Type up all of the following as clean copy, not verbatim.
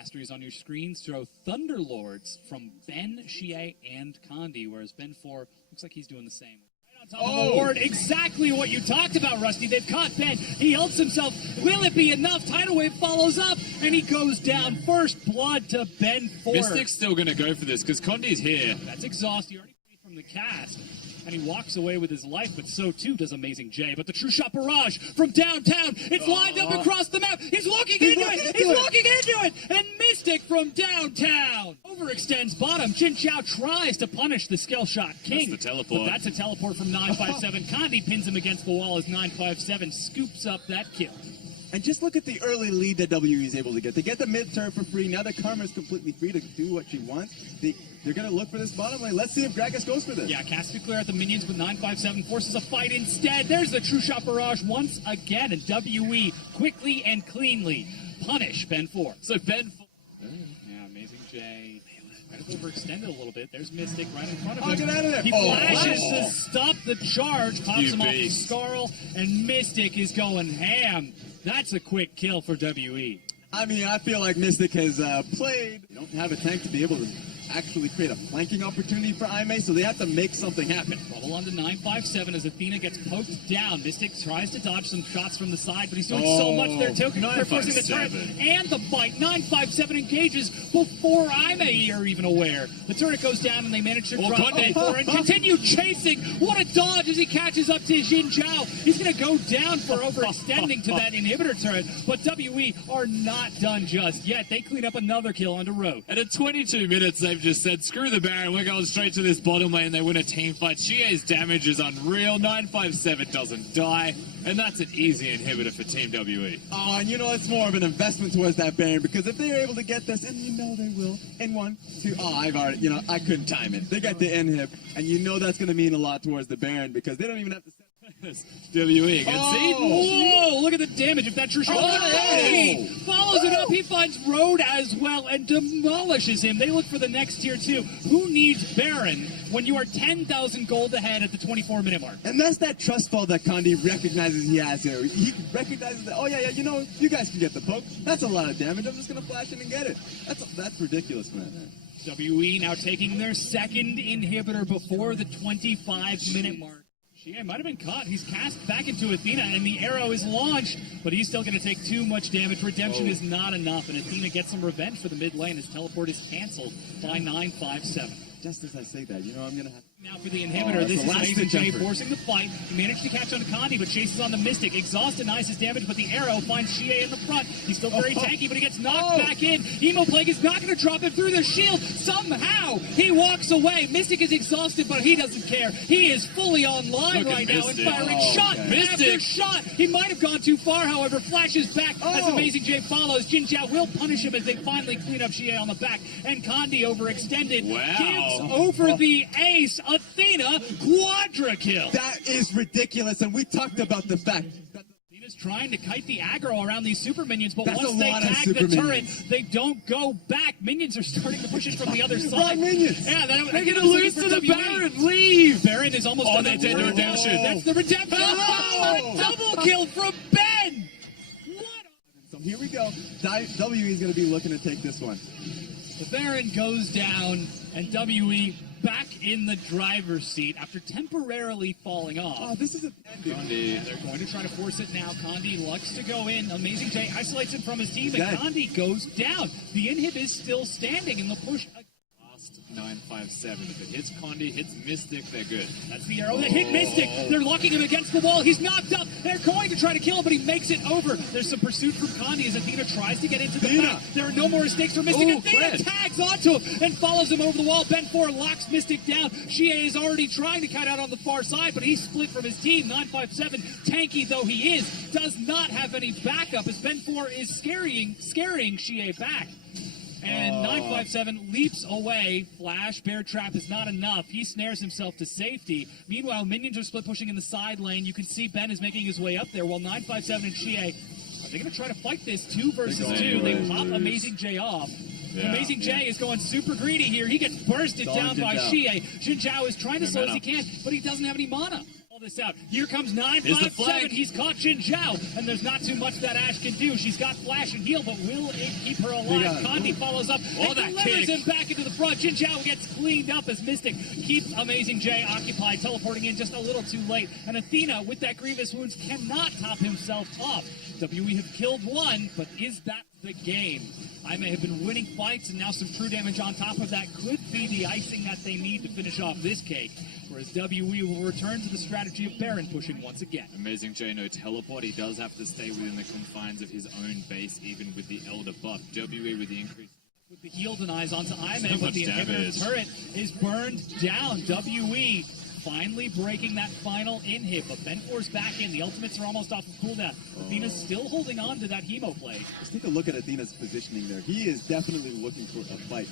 Masteries on your screens show Thunderlords from Ben, Shie, and Condi, whereas Ben 4 looks like he's doing the same. Right on top of the ward, exactly what you talked about, Rusty. They've caught Ben. He ults himself. Will it be enough? Tidal Wave follows up, and he goes down. First blood to Ben 4. Mystic's still going to go for this, because Condi's here. That's exhaust. He already paid from the cast. And he walks away with his life, but so too does Amazing J. But the True Shot Barrage from downtown, it's lined up across the map. He's looking into it! He's looking into it! And Mystic from downtown overextends bottom. Jin Chao tries to punish the Skill Shot King. That's the teleport. But that's a teleport from 957. Condi pins him against the wall as 957 scoops up that kill. And just look at the early lead that WE is able to get. They get the mid-turn for free. Now that Karma's completely free to do what she wants. They're going to look for this bottom lane. Let's see if Gragas goes for this. Yeah, cast to clear out the minions with 957, forces a fight instead. There's the True Shot Barrage once again, and WE quickly and cleanly punish Ben 4. So Ben 4... Yeah, Amazing J. Kind of overextended a little bit. There's Mystic right in front of him. Get out of there. He flashes to stop the charge, pops him off the Scarl, and Mystic is going ham. That's a quick kill for WE. I mean, I feel like Mystic has played. They don't have a tank to be able to actually create a flanking opportunity for IMAY, so they have to make something happen. Bubble onto 957 as Athena gets poked down. Mystic tries to dodge some shots from the side, but he's doing so much there. They're forcing the turret and the fight. 957 engages before IMAY are even aware. The turret goes down and they manage to drop Ben 4 and continue chasing. What a dodge as he catches up to Jin Chao. He's going to go down for overextending to that inhibitor turret, but WE are not done just yet. They clean up another kill onto Road. And at 22 minutes, they've just said, screw the Baron, we're going straight to this bottom lane. They win a team fight. Shie's damage is unreal. 957 doesn't die. And that's an easy inhibitor for Team WE. Oh, and you know, it's more of an investment towards that Baron, because if they're able to get this, and you know they will, in 1, 2, I've already, you know, I couldn't time it. They got the inhib, and you know that's going to mean a lot towards the Baron, because they don't even have to set WE against Seed. Whoa, look at the damage if that True Shot. Follows it up, he finds Road as well and demolishes him. They look for the next tier 2. Who needs Baron when you are 10,000 gold ahead at the 24-minute mark? And that's that trust fall that Condi recognizes he has here. He recognizes that, oh yeah, you know, you guys can get the poke. That's a lot of damage. I'm just going to flash in and get it. That's ridiculous, man. WE now taking their second inhibitor before the 25-minute mark. Shie might have been caught. He's cast back into Athena, and the arrow is launched, but he's still going to take too much damage. Redemption is not enough, and Athena gets some revenge for the mid lane. His teleport is canceled by 957. Just as I say that, you know, I'm going to have... Now for the inhibitor, this is Amazing J forcing the fight. He managed to catch on Condi, but chases on the Mystic. Exhaust denies his damage, but the arrow finds Shie in the front. He's still very tanky, but he gets knocked back in. Emo Plague is not going to drop him through the shield. Somehow, he walks away. Mystic is exhausted, but he doesn't care. He is fully online right now and firing shot after shot. He might have gone too far, however, flashes back as Amazing J follows. Jin Chao will punish him as they finally clean up Shie on the back, and Condi overextended. Gives over the ace. Athena, quadra kill. That is ridiculous, and we talked about the fact that Athena's trying to kite the aggro around these super minions, but That's once they tag the turret, they don't go back. Minions are starting to push it from the other side. Minions. Yeah, they're going to lose to the Baron. Leave. Baron is almost on that redemption. That's the redemption. Oh, a double kill from Ben. So here we go. WE is going to be looking to take this one. The Baron goes down, and WE back in the driver's seat after temporarily falling off. Oh, this is a Condi. They're going to try to force it now. Condi looks to go in. Amazing J isolates him from his team, and Condi goes down. The inhib is still standing in the push. 957. If it hits Condi, hits Mystic, they're good. That's the arrow that hit Mystic. They're locking him against the wall. He's knocked up. They're going to try to kill him, but he makes it over. There's some pursuit from Condi as Athena tries to get into the back. There are no more mistakes for Mystic. Athena tags onto him and follows him over the wall. Ben 4 locks Mystic down. Shie is already trying to cut out on the far side, but he's split from his team. 957, tanky though he is, does not have any backup as Ben 4 is scaring Shie back. And 957 leaps away. Flash, Bear Trap is not enough. He snares himself to safety. Meanwhile, minions are split pushing in the side lane. You can see Ben is making his way up there while 957 and Shie, are they going to try to fight this 2 versus 2? They pop Amazing J off. Amazing J is going super greedy here. He gets bursted down by Shie. Jin Chao is trying to slow as he can, but he doesn't have any mana. This out. Here comes Here's the 957. flag. He's caught Jin Zhao, and there's not too much that Ash can do. She's got flash and heal, but will it keep her alive? Kandi follows up and that delivers kick. him back into the front. Jin Zhao gets cleaned up as Mystic keeps Amazing J occupied, teleporting in just a little too late. And Athena, with that grievous wounds, cannot top himself off. WE have killed one, but is that the game? IMAY have been winning fights, and now some true damage on top of that could be the icing that they need to finish off this cake. Whereas WE will return to the strategy of Baron pushing once again. Amazing J no teleport. He does have to stay within the confines of his own base, even with the Elder buff. WE with the increase. With the heal denies onto IMAY, So but the much inhibitor damage. turret is burned down. WE finally breaking that final inhib, but Ben4's back in. The ultimates are almost off of cooldown. Athena's still holding on to that Hemo play. Let's take a look at Athena's positioning there. He is definitely looking for a fight.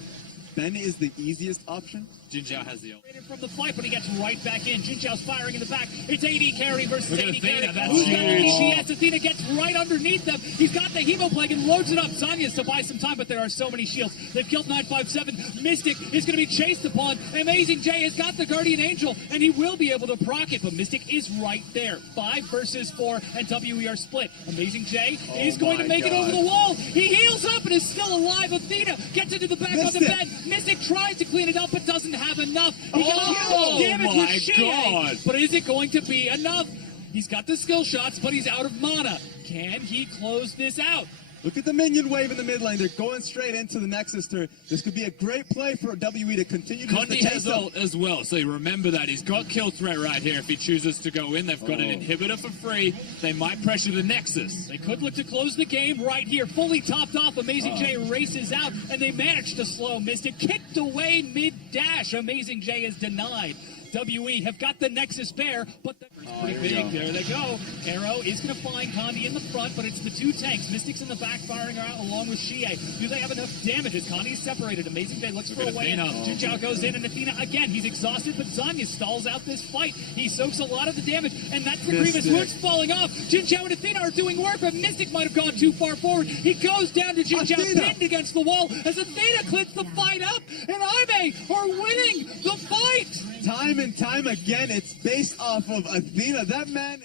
Ben is the easiest option. Jin Zhao has the ult. From the fight, but he gets right back in. Jin Zhao's firing in the back. It's AD carry versus Look at AD Athena, carry. that's Who's got the huge. DPS? Athena gets right underneath them. He's got the Hemo plague and loads it up. Zanya's to buy some time, but there are so many shields. They've killed 957. Mystic is going to be chased upon. Amazing J has got the Guardian Angel, and he will be able to proc it, but Mystic is right there. 5 versus 4, and WE are split. Amazing J is going to make it over the wall. He heals up and is still alive. Athena gets into the back of the bed. Mystic tries to clean it up, but doesn't have enough. He Oh, damage my with Shea, God. but is it going to be enough? He's got the skill shots, but he's out of mana. Can he close this out? Look at the minion wave in the mid lane. They're going straight into the Nexus turret. This could be a great play for WE to continue to Kandi has ult as well, so you remember that. He's got kill threat right here if he chooses to go in. They've got an inhibitor for free. They might pressure the Nexus. They could look to close the game right here. Fully topped off. Amazing J races out, and they manage to slow Mystic. Kicked away mid-dash. Amazing J is denied. WE have got the Nexus Bear, but that's pretty big. There they go. Arrow is going to find Kandi in the front, but it's the two tanks. Mystic's in the back firing her out along with Shie. Do they have enough damage? As Kandi's separated. Amazing J looks for a way in. Jin Zhao goes in, and Athena again. He's exhausted, but Zanya stalls out this fight. He soaks a lot of the damage, and that's the grievous wounds falling off. Jin Zhao and Athena are doing work, but Mystic might have gone too far forward. He goes down to Jin Zhao, pinned against the wall, as Athena cleans the fight up, and IMAY are winning the fight. Time and time again, it's based off of Athena. That man...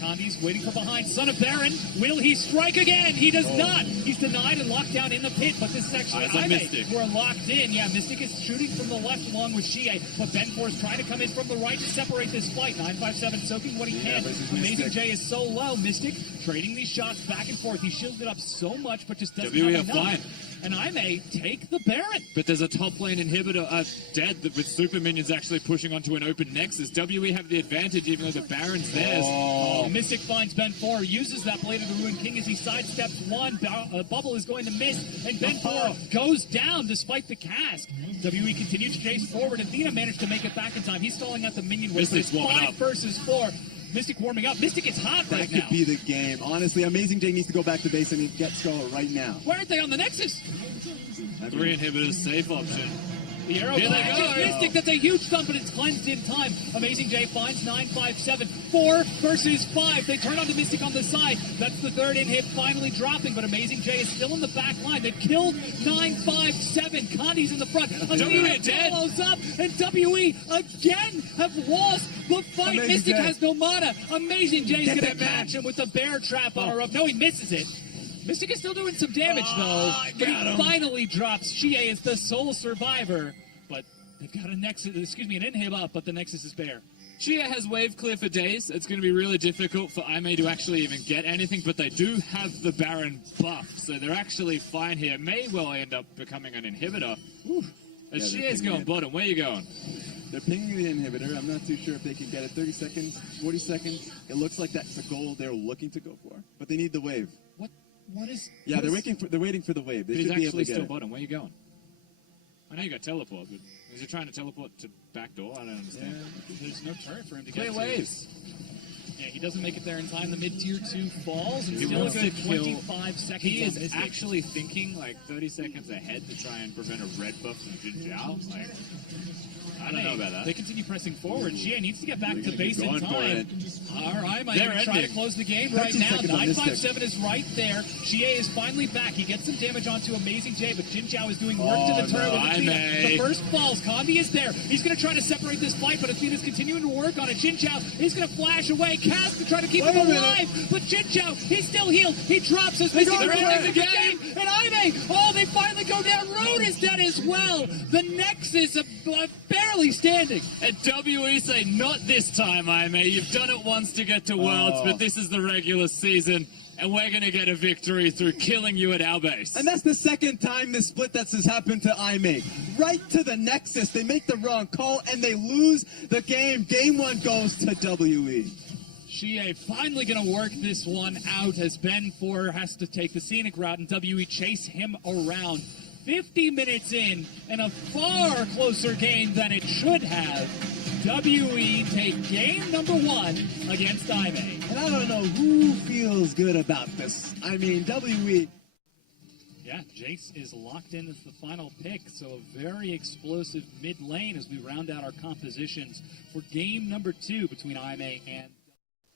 Kandi's waiting from behind. Son of Baron, will he strike again? He does not. He's denied and locked down in the pit, but this is actually IMAY who are locked in. Yeah, Mystic is shooting from the left along with Shie, but Ben4 is trying to come in from the right to separate this fight. 957 soaking what he can. Amazing J is so low. Mystic trading these shots back and forth. He shielded up so much, but just doesn't have enough. Fine. And IMAY take the Baron. But there's a top lane inhibitor dead with super minions actually pushing onto an open Nexus. WE have the advantage even though the Baron's theirs. Mystic finds Ben4, uses that Blade of the Ruined King as he sidesteps one. Bubble is going to miss, and Ben4 goes down despite the cast. WE continues to chase forward. Athena managed to make it back in time. He's stalling out the minion wave. Mystic's warming 5 up. versus 4. Mystic warming up. Mystic is hot right now. That could be the game. Honestly, Amazing J needs to go back to base and get Skull right now. Where aren't they on the Nexus? 3 inhibitors, safe option. The arrow Here they catches go. Mystic. That's a huge dump, but it's cleansed in time. Amazing J finds 957. 4 versus 5. They turn on the Mystic on the side. That's the third inhib finally dropping, but Amazing J is still in the back line. They've killed 957. Kandi's in the front. Athena follows up, and WE again have lost the fight. Amazing Mystic J. has no mana. Amazing J is Get going that to catch him with the bear trap on her up. No, he misses it. Mystic is still doing some damage, though. But he finally drops. Shie is the sole survivor. But they've got a Nexus, an inhib up, but the Nexus is bare. Shia has wave clear for days. It's going to be really difficult for IMAY to actually even get anything, but they do have the Baron buff, so they're actually fine here. May well end up becoming an inhibitor. As Shia's going bottom, where you going? They're pinging the inhibitor. I'm not too sure if they can get it. 30 seconds, 40 seconds. It looks like that's the goal they're looking to go for, but they need the wave. What is... Yeah, they're waiting for the wave. They He's should be able actually to get still it. bottom. Where you going? I know you got teleport, but is he trying to teleport to back door? I don't understand. There's no turret for him to Clear get to. waves. Yeah, he doesn't make it there in time. The mid-tier 2 falls, and He still a wants good to kill- 25 seconds. He on is Mystic. actually thinking like 30 seconds ahead to try and prevent a red buff from Jin Zhao. Like, I don't know about that. They continue pressing forward. Xie needs to get back to gonna base keep in going for time. it. All right, might They're even try to ending. close the game right 13 now. seconds on Mystic. 957 is right there. Xie is finally back. He gets some damage onto Amazing J, but Jin Zhao is doing work to the turret with Athena. IMAY. The first falls. Condi is there. He's going to try to separate this fight, but Athena's continuing to work on it. Jin Zhao, he's going to flash away. Cass to try to keep Wait him a minute. alive, but Jin Zhao, he's still healed. He drops his Mystic. going They're for ending it. the game. And IMAY, oh, they finally go down. Road is dead as well. The Nexus barely standing. And WE say, not this time, IMAY. You've done it once to get to Worlds, but this is the regular season, and we're going to get a victory through killing you at our base. And that's the second time this split that's has happened to IMAY. Right to the Nexus. They make the wrong call, and they lose the game. Game 1 goes to WE. Xie finally going to work this one out as Ben 4 has to take the scenic route and WE chase him around. 50 minutes in, and a far closer game than it should have. WE take game number 1 against IMAY. And I don't know who feels good about this. I mean, WE. Yeah, Jace is locked in as the final pick, so a very explosive mid lane as we round out our compositions for game number 2 between IMAY and...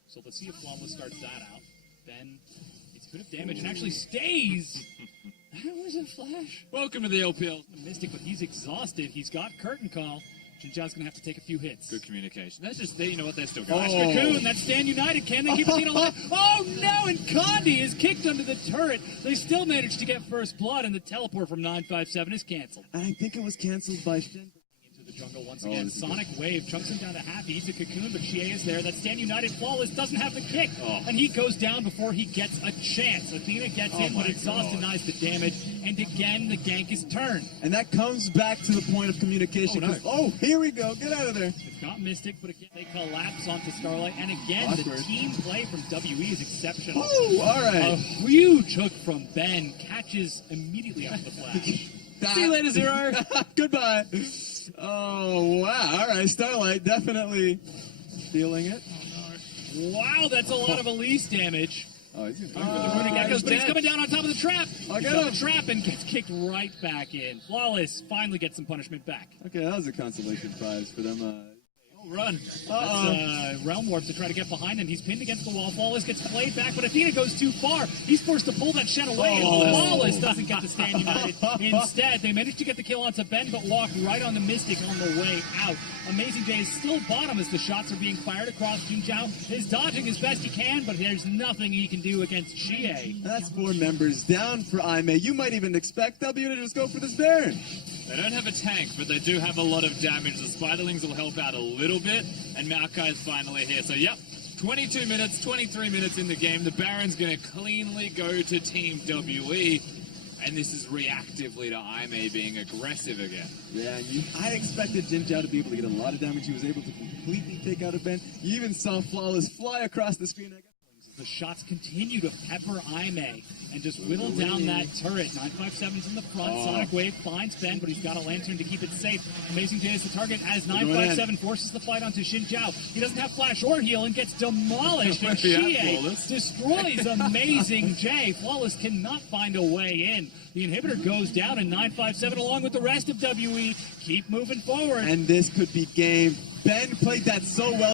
So let's see if Flawless starts that out. Ben gets a bit of damage and actually stays. That was a flash. Welcome to the LPL. Mystic, but he's exhausted. He's got Curtain Call. Jin Zhao's going to have to take a few hits. Good communication. That's just, you know what, they're still Flash going. Cocoon, that's Stand United. Can they keep Athena alive? Oh no, and Condi is kicked under the turret. They still managed to get first blood, and the teleport from 957 is canceled. And I think it was canceled by Shen. Into the jungle once again. Sonic Wave chunks him down to half. He eats a Cocoon, but Xie is there. That Stand United Flawless doesn't have the kick, and he goes down before he gets a chance. Athena gets in, but Exhaust denies the damage, and again the gank is turned. And that comes back to the point of communication. Oh, no. 'Cause- oh, here we go. Get out of there. It's got Mystic, but again they collapse onto Starlight, and again Awkward. the team play from WE is exceptional. Oh, all A right. huge hook from Ben, catches immediately off the flash. See you later, Zero. Goodbye. Oh, wow. All right, Starlight definitely feeling it. Wow, that's a lot of Elise damage. Oh, he's The Runic Echoes, but he's coming down on top of the trap. I He's got got him. the trap and gets kicked right back in. Flawless finally gets some punishment back. Okay, that was a consolation prize for them. Run. That's Realm Warp to try to get behind him. He's pinned against the wall. Flawless gets played back, but Athena goes too far. He's forced to pull that Shen away, and Flawless doesn't get to Stand United. Instead, they managed to get the kill onto Ben, but walk right on the Mystic on the way out. Amazing J is still bottom as the shots are being fired across. Jin Zhao is dodging as best he can, but there's nothing he can do against Xie. That's 4 members down for IMAY. You might even expect W to just go for this Baron. They don't have a tank, but they do have a lot of damage. The Spiderlings will help out a little bit, and Maokai is finally here. So, yep, 22 minutes, 23 minutes in the game. The Baron's going to cleanly go to Team WE, and this is reactively to IMAY being aggressive again. Yeah, and I expected Jin Zhao to be able to get a lot of damage. He was able to completely take out a Ben. You even saw Flawless fly across the screen. The shots continue to pepper IMAY and just whittle down that turret. 957's in the front. Sonic Wave finds Ben, but he's got a lantern to keep it safe. Amazing J is the target as 957 forces the fight onto Xin Zhao. He doesn't have flash or heal and gets demolished. And Xie destroys Amazing J. Flawless cannot find a way in. The inhibitor goes down, and 957 along with the rest of WE keep moving forward. And this could be game. Ben played that so well.